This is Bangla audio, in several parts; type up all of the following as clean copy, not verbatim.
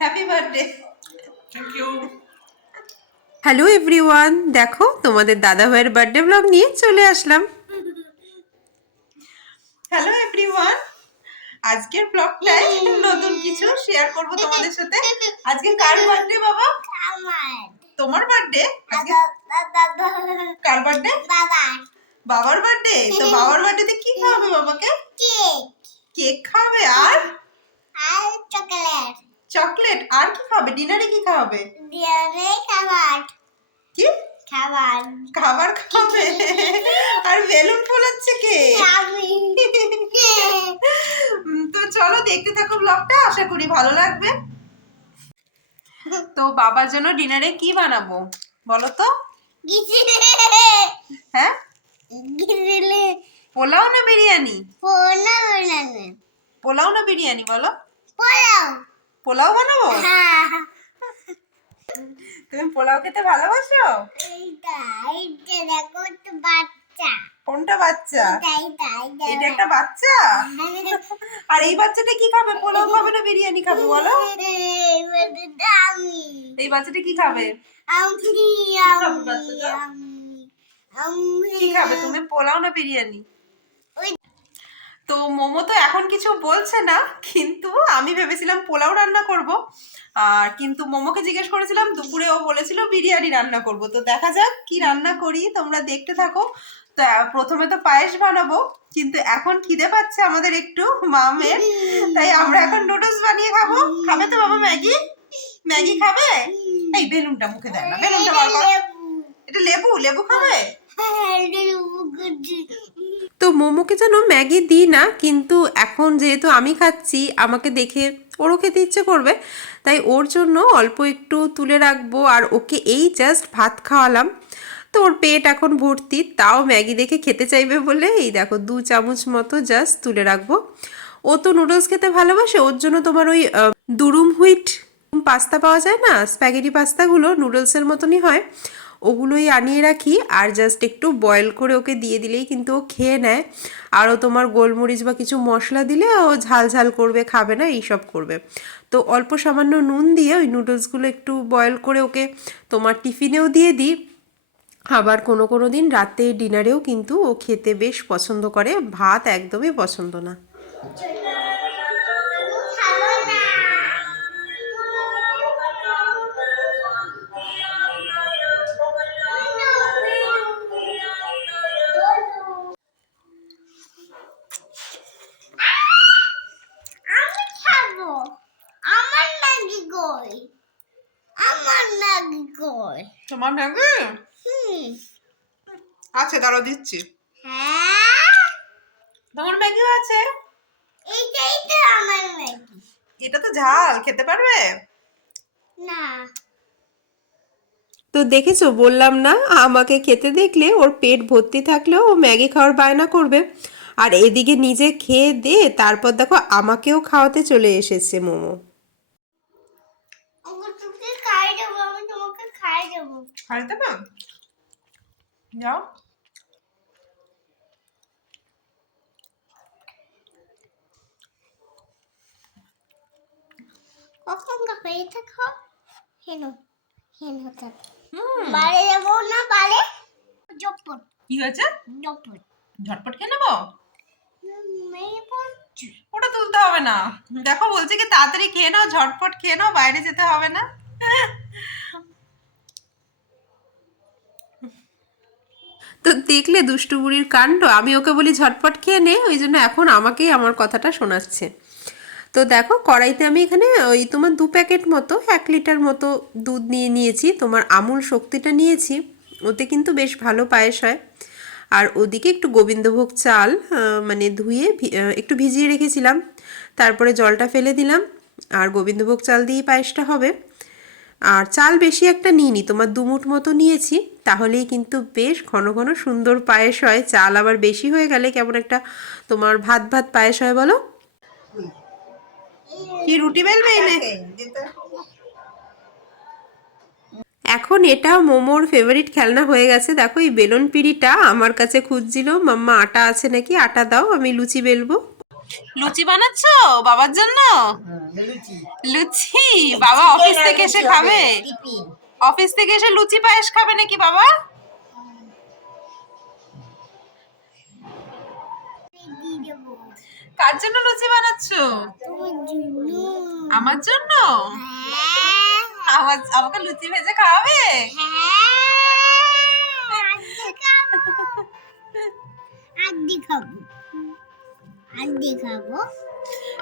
Happy birthday. Thank you. Hello everyone, দেখো তোমাদের দাদা ভাইয়ের বার্থডে ব্লগ নিয়ে চলে আসলাম। হ্যালো এভরিওয়ান, আজকের ব্লগটায় নতুন কিছু শেয়ার করব তোমাদের সাথে। আজকে কার বার্থডে বাবা? তোমার বার্থডে? আজকে কার বার্থডে? বাবার বার্থডে। তো বাবার বার্থডেতে কি খাওয়াবে বাবাকে? কেক খাওয়াবে। আর চকলেট। আর কি খাবে? ডিনারে কি খাওয়াবে? কি খাবার খাবে? আর বেলুন ফোলাচ্ছে কে? তো চলো দেখতে থাকো ব্লগটা, আশা করি ভালো লাগবে। তো বাবার জন্য ডিনারে কি বানাবো বলো তো? হ্যাঁ, পোলাও না বিরিয়ানি? পোলাও না বিরিয়ানি বলো? পোলাও বানাবো। তুমি পোলাও খেতে ভালোবাসো? কোনটা বাচ্চা? এটা একটা বাচ্চা। আর এই বাচ্চাটা কি খাবে? পোলাও খাবে না বিরিয়ানি খাবে বলো? এই বাচ্চাটা কি খাবে? কি খাবে তুমি, পোলাও না বিরিয়ানি? তো মোমো তো এখন কিছু বলছে না, কিন্তু আমি ভেবেছিলাম পোলাও রান্না করব। আর কিন্তু মোমোকে জিজ্ঞেস করেছিলাম দুপুরে, ও বলেছিল বিরিয়ানি রান্না করব। তো দেখা যাক কি রান্না করি, তোমরা দেখতে থাকো। তো প্রথমে তো পায়েস বানাবো, কিন্তু এখন খিদে পাচ্ছে আমাদের একটু মামের, তাই আমরা এখন নুডলস বানিয়ে খাবো। খাবে তো বাবা ম্যাগি? ম্যাগি খাবে? এই বেলুনটা মুখে দেয় না, বেলুনটা বার কর। এটা লেবু, লেবু খাবে? তো মোমোকে যেন ম্যাগি দিই না, কিন্তু এখন যেহেতু আমি খাচ্ছি, আমাকে দেখে ওরও খেতে ইচ্ছে করবে, তাই ওর জন্য অল্প একটু তুলে রাখবো। আর ওকে এই জাস্ট ভাত খাওয়ালাম, তো ওর পেট এখন ভর্তি, তাও ম্যাগি দেখে খেতে চাইবে বলে এই দেখো 2 চামচ মতো জাস্ট তুলে রাখবো। ও তো নুডলস খেতে ভালোবাসে, ওর জন্য তোমার ওই দুরুম হুইট পাস্তা পাওয়া যায় না, স্প্যাগেটি পাস্তাগুলো নুডলসের মতনই হয়, ওগুলোই আনিয়ে রাখি। আর জাস্ট একটু বয়েল করে ওকে দিয়ে দিলেই কিন্তু ও খেয়ে নেয়। আরও তোমার গোলমরিচ বা কিছু মশলা দিলে ও ঝাল ঝাল করবে, খাবে না, এইসব করবে। তো অল্প সামান্য নুন দিয়ে ওই নুডলসগুলো একটু বয়েল করে ওকে তোমার টিফিনেও দিয়ে দিই। আবার কোনো কোনো দিন রাতে ডিনারেও কিন্তু ও খেতে বেশ পছন্দ করে, ভাত একদমই পছন্দ না। তোমার ম্যাগি আছে, দাঁড়াও দিচ্ছি। তোমার ম্যাগিও আছে? এটা তো ঝাল, খেতে পারবে না? তো দেখেছো, বললাম না, আমাকে খেতে দেখলে ওর পেট ভর্তি থাকলেও ও ম্যাগি খাওয়ার বায়না করবে। আর এদিকে নিজে খেয়ে দে, তারপর দেখো আমাকেও খাওয়াতে চলে এসেছে মোমো। খাইতে না? যাও। কখন খাই থাকো? হেন হেন হতে বাড়ি যাবো না, বাড়ি জপট। কি হয়েছে? জপট ঝটপট খেয়ে নেবো? মেয়ে পড়ছি। ওটা তুলতে হবে না, দেখো বলছে কি তাড়াতাড়ি খেয়ে নাও, ঝটপট খেয়ে নাও, বাইরে যেতে হবে না। তো দেখলে দুষ্টু বুড়ির কাণ্ড, আমি ওকে বলি ঝটপট খেয়ে নে, ওই জন্য এখন আমাকেই আমার কথাটা শোনাচ্ছে। তো দেখো কড়াইতে আমি এখানে ওই তোমার 2 প্যাকেট মতো 1 লিটার মতো দুধ নিয়ে নিয়েছি, তোমার আমুল শক্তিটা নিয়েছি, ওতে কিন্তু বেশ ভালো পায়েস হয়। আর ওদিকে একটু গোবিন্দভোগ চাল মানে ধুয়ে একটু ভিজিয়ে রেখেছিলাম, তারপরে জলটা ফেলে দিলাম। আর গোবিন্দভোগ চাল দিয়েই পায়েসটা হবে। আর চাল বেশি একটা নিইনি, তোমার 2 মুঠ মতো নিয়েছি, তাহলেই কিন্তু বেশ ঘন ঘন সুন্দর পায়েস হয়। চাল আবার বেশি হয়ে গেলে কেমন একটা তোমার ভাত ভাত পায়েস হয় বলো। কি রুটি বেলবে এনে? এখন এটা মোমোর ফেভারিট খেলনা হয়ে গেছে। দেখো এই বেলুন পিড়িটা আমার কাছে খুঁজছিল, মাম্মা আটা আছে নাকি, আটা দাও আমি লুচি বেলবো। লুচি বানাচ্ছো বাবার জন্য? লুচি বাবা অফিস থেকে এসে খাবে? অফিস থেকে এসে লুচি পায়েস খাবে নাকি বাবা? কার জন্য লুচি বানাচ্ছো? আমার জন্য? আমাকে লুচি ভেজে খাওয়াবে?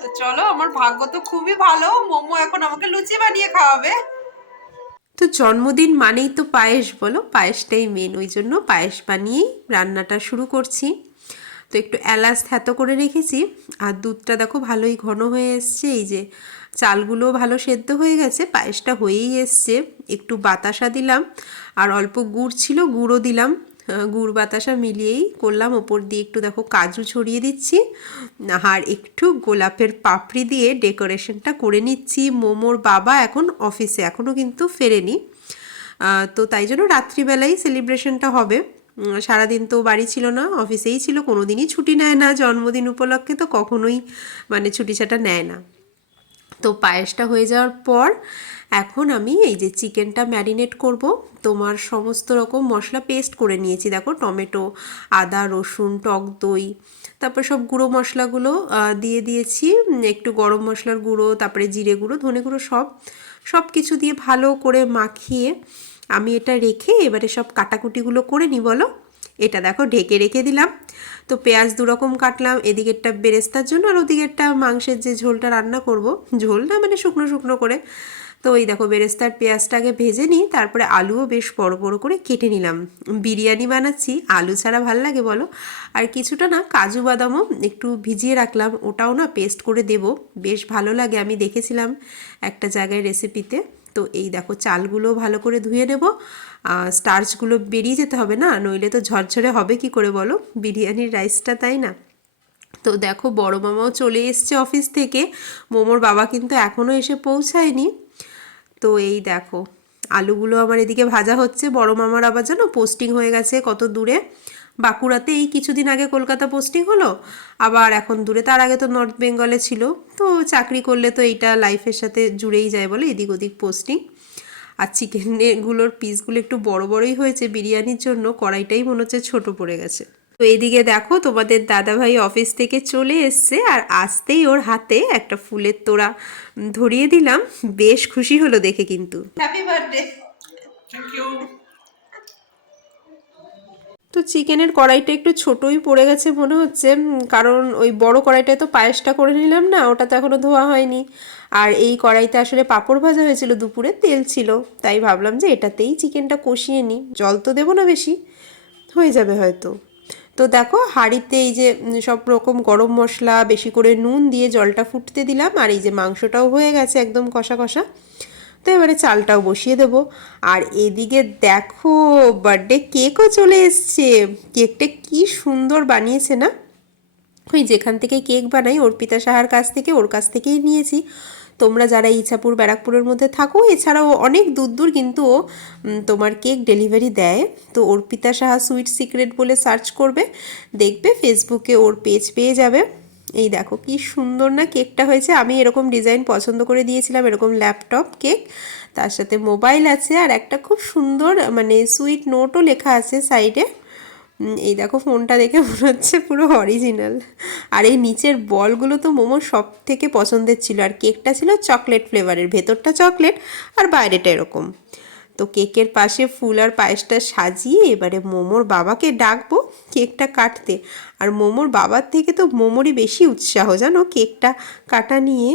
তো চলো, আমার ভাগ্য তো খুবই ভালো, মোমো এখন আমাকে লুচি বানিয়ে খাওয়াবে। তো জন্মদিন মানেই তো পায়েস বলো, পায়েসটাই মেন, ওই জন্য পায়েস বানিয়েই রান্নাটা শুরু করছি। তো একটু এলাচ থ্যাতো করে রেখেছি, আর দুধটা দেখো ভালোই ঘন হয়ে এসছে, এই যে চালগুলো ভালো সেদ্ধ হয়ে গেছে, পায়েসটা হয়েই এসছে। একটু বাতাসা দিলাম আর অল্প গুড় ছিল, গুঁড়ো দিলাম, গুড় বাতাসা মিলিয়েই করলাম। ওপর দিয়ে একটু দেখো কাজু ছড়িয়ে দিচ্ছি আর একটু গোলাপের পাপড়ি দিয়ে ডেকোরেশনটা করে নিচ্ছি। মোমোর বাবা এখন অফিসে, এখনও কিন্তু ফেরেনি, তো তাই জন্য রাত্রিবেলাই সেলিব্রেশনটা হবে। সারাদিন তো বাড়ি ছিল না, অফিসেই ছিল, কোনো দিনই ছুটি নেয় না, জন্মদিন উপলক্ষে তো কখনোই মানে ছুটি ছাটা নেয় না। তো পায়েসটা হয়ে যাওয়ার পর এখন আমি এই যে চিকেনটা ম্যারিনেট করব। তোমার সমস্ত রকম মশলা পেস্ট করে নিয়েছি, দেখো টমেটো, আদা, রসুন, টক দই, তারপর সব গুঁড়ো মশলাগুলো দিয়ে দিয়েছি, একটু গরম মশলার গুঁড়ো, তারপরে জিরে গুঁড়ো, ধনে গুঁড়ো, সব কিছু দিয়ে ভালো করে মাখিয়ে আমি এটা রেখে এবারে সব কাটাকুটিগুলো করে নিই। বলো, এটা দেখো ঢেকে রেখে দিলাম। তো পেঁয়াজ দুরকম কাটলাম, এদিকেরটা বেরেস্তার জন্য আর ওদিকেরটা মাংসের যে ঝোলটা রান্না করব, ঝোল না মানে শুকনো শুকনো করে। তো এই দেখো বেরেস্তার পেঁয়াজটাকে ভেজে নিই, তারপরে আলুও বেশ বড় বড় করে কেটে নিলাম। বিরিয়ানি বানাচ্ছি, আলু ছাড়া ভাল লাগে বলো? আর কিছুটা না কাজু বাদামও একটু ভিজিয়ে রাখলাম, ওটাও না পেস্ট করে দেব, বেশ ভালো লাগে, আমি দেখেছিলাম একটা জায়গায় রেসিপিতে। তো এই দেখো চালগুলো ভালো করে ধুয়ে নেব, স্টার্চগুলো বেরিয়ে যেতে হবে না, নইলে তো ঝরঝরে হবে কি করে বলো বিরিয়ানির রাইসটা, তাই না? তো দেখো বড় মামাও চলে এসছে অফিস থেকে, মোমোর বাবা কিন্তু এখনও এসে পৌঁছায়নি। তো এই দেখো আলুগুলো আমার এদিকে ভাজা হচ্ছে, বড় মামার আবার জানো পোস্টিং হয়ে গেছে কত দূরে, বাঁকুড়াতে এই কিছুদিন আগে কলকাতা পোস্টিং হলো, আবার এখন দূরে, তার আগে তো নর্থ বেঙ্গলে ছিল। তো চাকরি করলে তো এইটা লাইফের সাথে জুড়েই যায় বলে, এদিক ওদিক পোস্টিং। আর চিকেনগুলোর পিসগুলো একটু বড় বড়ই হয়েছে বিরিয়ানির জন্য, কড়াইটাই মনে হচ্ছে ছোটো পড়ে গেছে। তো এইদিকে দেখো তোমাদের দাদাভাই অফিস থেকে চলে এসছে, আর আসতেই ওর হাতে একটা ফুলের তোড়া ধরিয়ে দিলাম, বেশ খুশি হলো দেখে কিন্তু। Happy birthday. Thank you. তো চিকেনের কড়াইটা একটু ছোটোই পড়ে গেছে মনে হচ্ছে, কারণ ওই বড় কড়াইটায় তো পায়েসটা করে নিলাম না, ওটা তো এখনও ধোয়া হয়নি। আর এই কড়াইতে আসলে পাঁপড় ভাজা হয়েছিল দুপুরে, তেল ছিল, তাই ভাবলাম যে এটাতেই চিকেনটা কষিয়ে নিই, জল তো দেবো না বেশি, হয়ে যাবে হয়তো। তো দেখো হাঁড়িতে এই যে সব রকম গরম মশলা, বেশি করে নুন দিয়ে জলটা ফুটতে দিলাম, আর এই যে মাংসটাও হয়ে গেছে একদম কষা কষা। তো এবারে চালটাও বসিয়ে দেবো। আর এদিকে দেখো বার্থডে কেকও চলে এসছে, কেকটা কি সুন্দর বানিয়েছে না, ওই যেখান থেকে কেক বানাই অর্পিতা সাহার কাছ থেকে, ওর কাছ থেকেই নিয়েছি। তোমরা যারা ইছাপুর ব্যারাকপুরের মধ্যে থাকো, এছাড়াও অনেক দূর দূর কিন্তু ও তোমার কেক ডেলিভারি দেয়। তো অর্পিতা সাহা সুইট সিক্রেট বলে সার্চ করবে, দেখবে ফেসবুকে ওর পেজ পেয়ে যাবে। এই দেখো কি সুন্দর না কেকটা হয়েছে, আমি এরকম ডিজাইন পছন্দ করে দিয়েছিলাম, এরকম ল্যাপটপ কেক, তার সাথে মোবাইল আছে, আর একটা খুব সুন্দর মানে সুইট নোটও লেখা আছে সাইডে। এই দেখো ফোনটা দেখে মনে হচ্ছে পুরো অরিজিনাল। আর এই নিচের বলগুলো তো মোমোর সব থেকে পছন্দের ছিল, আর কেকটা ছিল চকলেট ফ্লেভারের, ভেতরটা চকলেট আর বাইরেটা এরকম। তো কেকের পাশে ফুল আর পায়েসটা সাজিয়ে এবারে মোমোর বাবাকে ডাকবো কেকটা কাটতে। আর মোমোর বাবার থেকে তো মোমোরই বেশি উৎসাহ জানো কেকটা কাটা নিয়ে।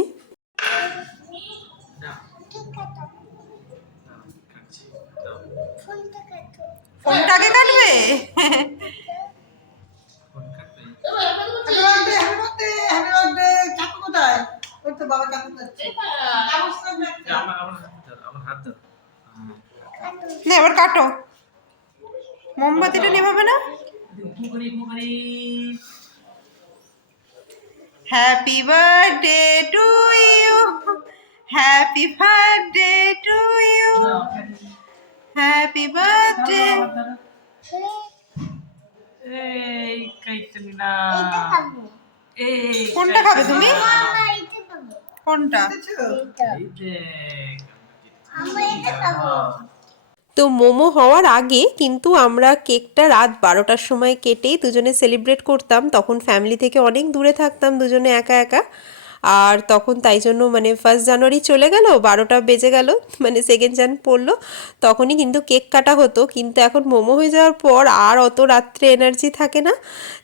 ফোনটাকে কাটবে? নে এবার কাটো, মোমবাতিটা নেভাবে না। Happy birthday to you, happy birthday to you, happy birthday. এই কাইতে নিলা। এটা খাবো। কোনটা খাবে তুমি? আমরা এটা খাবো। কোনটা? আমরা এটা খাবো। তো মোমো হওয়ার আগে কিন্তু আমরা কেকটা রাত 12টার সময় কেটেই দুজনে সেলিব্রেট করতাম। তখন ফ্যামিলি থেকে অনেক দূরে থাকতাম দুজনে একা একা। আর তখন তাই জন্য মানে 1 জানুয়ারি চলে গেল, 12টা বেজে গেল, মানে 2nd জান পড়লো, তখনই কিন্তু কেক কাটা হতো। কিন্তু এখন মোমো হয়ে যাওয়ার পর আর অত রাত্রে এনার্জি থাকে না,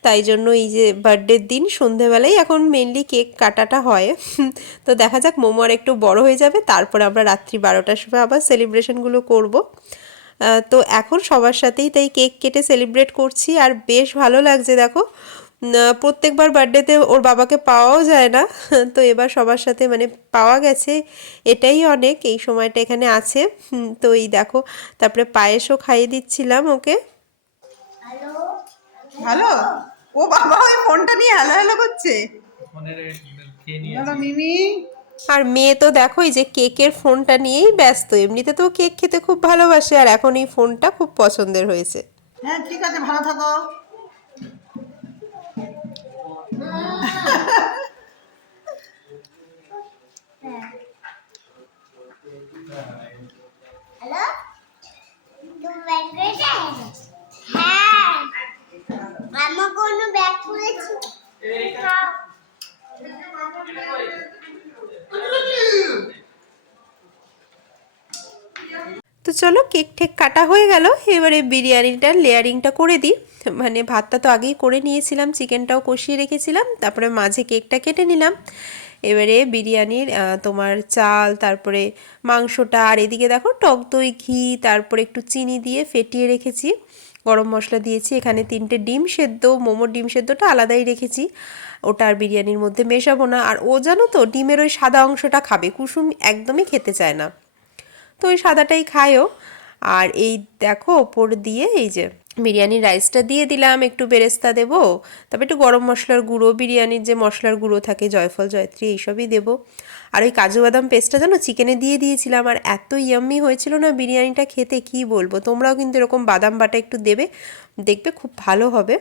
তাই জন্য এই যে বার্থডের দিন সন্ধেবেলায় এখন মেনলি কেক কাটাটা হয়। তো দেখা যাক মোমো আর একটু বড় হয়ে যাবে, তারপরে আমরা রাত্রি 12টার সময় আবার সেলিব্রেশনগুলো করব। তো এখন সবার সাথেই তাই কেক কেটে সেলিব্রেট করছি আর বেশ ভালো লাগছে। দেখো প্রত্যেকবার বার্থডেতে ওর বাবাকে পাওয়াও যায় না, তো এবার সবার সাথে মানে পাওয়া গেছে, এটাই অনেক। এই সময়টা এখানে আছে। তো এই দেখো, তারপরে পায়েসও খাইয়ে দিচ্ছিলাম ওকে। হ্যালো ভালো। ও বাবা ওই ফোনটা নিয়ে হ্যালো হ্যালো করছে। হ্যালো মিমি। আর মেয়ে তো দেখো এই যে কেকের ফোনটা নিয়েই ব্যস্ত। এমনিতে তো কেক খেতে খুব ভালোবাসে, আর এখন এই ফোনটা খুব পছন্দের হয়েছে। হ্যাঁ ঠিক আছে, ভালো থাকো। হ্যালো তুমি ব্যাগ করেছে? হ্যাঁ আমার কোনো ব্যাগ করেছি। খাও। তো চলো কেক ঠেক কাটা হয়ে গেল, এবারে বিরিয়ানিটার লেয়ারিংটা করে দিই। মানে ভাতটা তো আগেই করে নিয়েছিলাম, চিকেনটাও কষিয়ে রেখেছিলাম, তারপরে মাঝে কেকটা কেটে নিলাম। এবারে বিরিয়ানির তোমার চাল, তারপরে মাংসটা, আর এদিকে দেখো টক দই, ঘি, তারপরে একটু চিনি দিয়ে ফেটিয়ে রেখেছি, গরম মশলা দিয়েছি, এখানে 3টে ডিম সেদ্ধ, মোমোর ডিম সেদ্ধটা আলাদাই রেখেছি, ওটা আর বিরিয়ানির মধ্যে মেশাবো না। আর ও জানো তো ডিমের ওই সাদা অংশটা খাবে, কুসুম একদমই খেতে চায় না, তো ওই সাদাটাই খায়ও। আর এই দেখো ওপর দিয়ে এই যে বিরিয়ানির রাইসটা দিয়ে দিলাম, একটু বেরেস্তা দেবো, তারপর একটু গরম মশলার গুঁড়ো, বিরিয়ানির যে মশলার গুঁড়ো থাকে, জয়ফল, জয়ত্রী, এইসবই দেবো। আর ওই কাজু বাদাম পেস্টটা জানো চিকেনে দিয়ে দিয়েছিলাম, আর এত ইয়াম্মি হয়েছিল না বিরিয়ানিটা খেতে, কি বলবো। তোমরাও কিন্তু এরকম বাদাম বাটা একটু দেবে, দেখবে খুব ভালো হবে।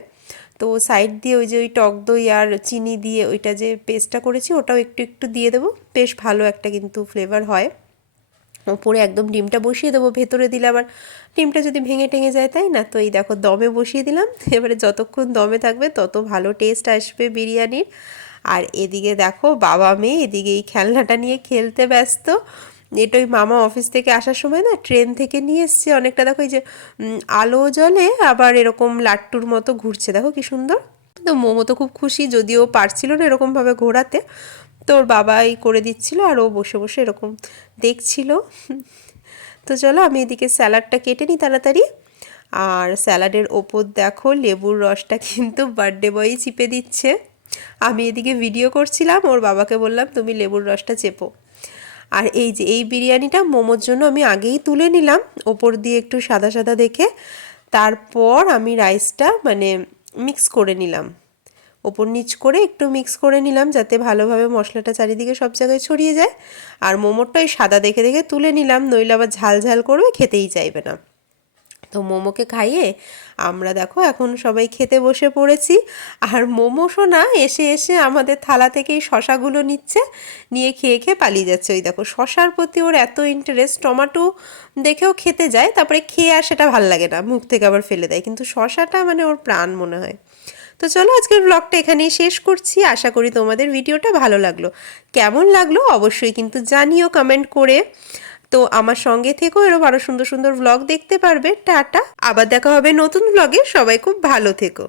তো সাইড দিয়ে ওই যে ওই টক দই আর চিনি দিয়ে ওইটা যে পেস্টটা করেছি ওটাও একটু একটু দিয়ে দেবো, বেশ ভালো একটা কিন্তু ফ্লেভার হয়। ওপরে একদম ডিমটা বসিয়ে দেবো, ভেতরে দিলে আবার ডিমটা যদি ভেঙে টেঙে যায়, তাই না। তো এই দেখো দমে বসিয়ে দিলাম, এবারে যতক্ষণ দমে থাকবে তত ভালো টেস্ট আসবে বিরিয়ানির। আর এদিকে দেখো বাবা মেয়ে এদিকে এই খেলনাটা নিয়ে খেলতে ব্যস্ত। এটা ওই মামা অফিস থেকে আসার সময় না ট্রেন থেকে নিয়ে এসছে অনেকটা, দেখো এই যে আলো জ্বলে আবার এরকম লাট্টুর মতো ঘুরছে, দেখো কি সুন্দর। তো মোমো তো খুব খুশি, যদিও পারছিল না এরকমভাবে ঘোরাতে, তো ওর বাবাই করে দিচ্ছিল আর ও বসে বসে এরকম দেখছিল। তো চলো আমি এদিকে স্যালাডটা কেটে নিই তাড়াতাড়ি। আর স্যালাডের ওপর দেখো লেবুর রসটা কিন্তু বার্থডে বয়ই চিপে দিচ্ছে। আমি এদিকে ভিডিও করছিলাম, ওর বাবাকে বললাম তুমি লেবুর রসটা চেপো। আর এই যে এই বিরিয়ানিটা মোমোর জন্য আমি আগেই তুলে নিলাম, ওপর দিয়ে একটু সাদা সাদা দেখে, তারপর আমি রাইসটা মানে মিক্স করে নিলাম, ওপর নিচ করে একটু মিক্স করে নিলাম যাতে ভালোভাবে মশলাটা চারিদিকে সব জায়গায় ছড়িয়ে যায়। আর মোমোটা ওই সাদা দেখে দেখে তুলে নিলাম, নইলে আবার ঝাল ঝাল করবে, খেতেই চাইবে না। তো মোমোকে খাইয়ে আমরা দেখো এখন সবাই খেতে বসে পড়েছি। আর মোমো সোনা এসে এসে আমাদের থালা থেকেই শশাগুলো নিচ্ছে, নিয়ে খেয়ে খেয়ে পালিয়ে যাচ্ছে। ওই দেখো শশার প্রতি ওর এত ইন্টারেস্ট, টমেটো দেখেও খেতে যায়, তারপরে খেয়ে আর সেটা ভাল লাগে না, মুখ থেকে আবার ফেলে দেয়, কিন্তু শশাটা মানে ওর প্রাণ মনে হয়। তো চলো আজকের ব্লগটা এখানেই শেষ করছি, আশা করি তোমাদের ভিডিওটা ভালো লাগলো। কেমন লাগলো অবশ্যই কিন্তু জানিও কমেন্ট করে। তো আমার সঙ্গে থেকেও এরকম আরও সুন্দর সুন্দর ব্লগ দেখতে পারবে। টাটা, আবার দেখা হবে নতুন ব্লগে, সবাই খুব ভালো থেকো।